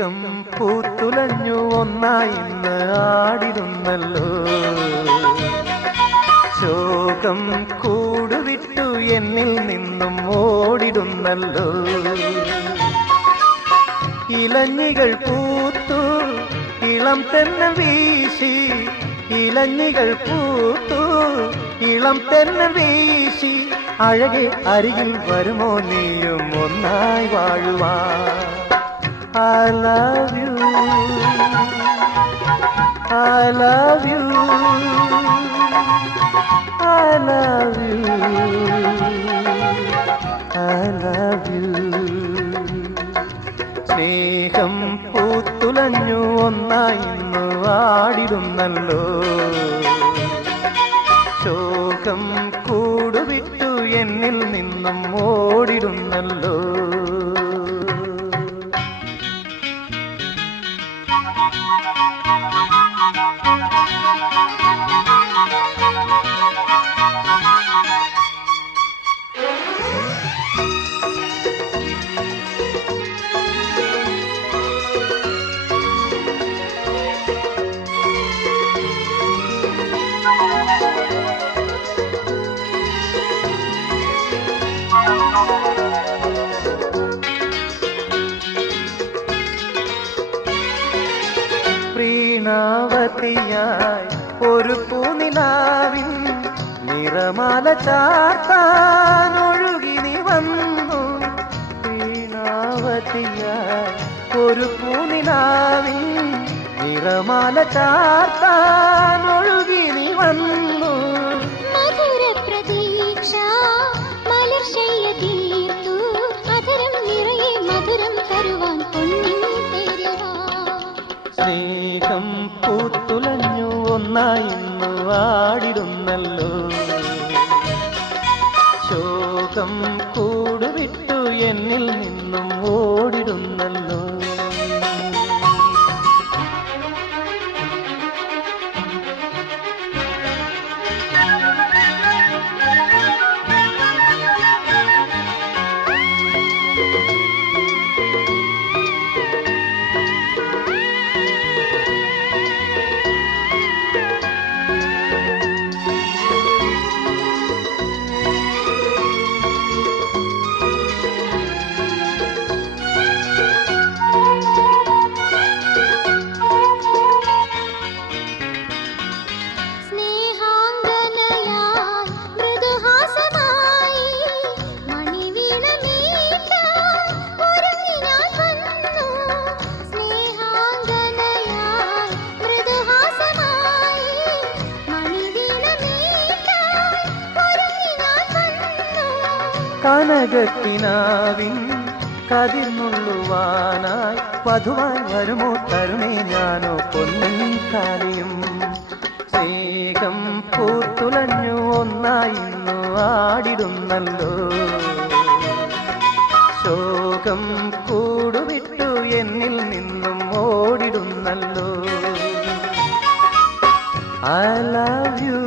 സ്നേഹം പൂത്തുലഞ്ഞു ഒന്നായി ഇന്ന് ആടിരുന്നല്ലോ. ശോകം കൂടുവിട്ടു എന്നിൽ നിന്നും ഓടിടുന്നല്ലോ. ഇലഞ്ഞികൾ പൂത്തു ഇളം തെന്നൽ വീശി, ഇലഞ്ഞികൾ പൂത്തു ഇളം തെന്നൽ വീശി, അഴകെ അരികിൽ വരുമോ നീയും ഒന്നായി വാഴുവാൻ. I love you, I love you, I love you, I love you. സ്നേഹം പൂത്തുലഞ്ഞു ഒന്നായി ഇന്ന് ആടിടുന്നല്ലോ. ശോകം കൂടുവിട്ടു എന്നിൽ നിന്നും ഓടിടുന്നല്ലോ. പ്രീണാവതിയായി ഒരു പൂനിലാവിൻ നിറമാല ചാർത്താൻ ഒഴുകി നീ വന്നു. പ്രീണാവതിയായി ഒരു പൂനിലാവിൻ നിറമാല ചാർത്താൻ ഒഴുകി നീ വന്നു. മധുര പ്രതീക്ഷ മലർശയ്യ തീർത്തു, മധുരം നിറയെ മധുരം തരുവാൻ പൊന്നിൻ തേരുവാ. സ്നേഹം പൂത്തുലഞ്ഞു ഒന്നായി ഇന്ന് ആടിടുന്നല്ലോ. ശോകം കൂടുവിട്ടു എന്നിൽ നിന്നും ഓടിടുന്നല്ലോ. കനകത്തിനാവിൻ കതിർന്നുള്ളുവാനായി വധുവായി വരുമോ തരുണേ ഞാനോ പൊന്നും കാലിയും. സ്നേഹം പൂത്തുലഞ്ഞു ഒന്നായി ഇന്നു ആടിടുന്നല്ലോ. ശോകം കൂടുവിട്ടു എന്നിൽ നിന്നും ഓടിടുന്നല്ലോ. I love you,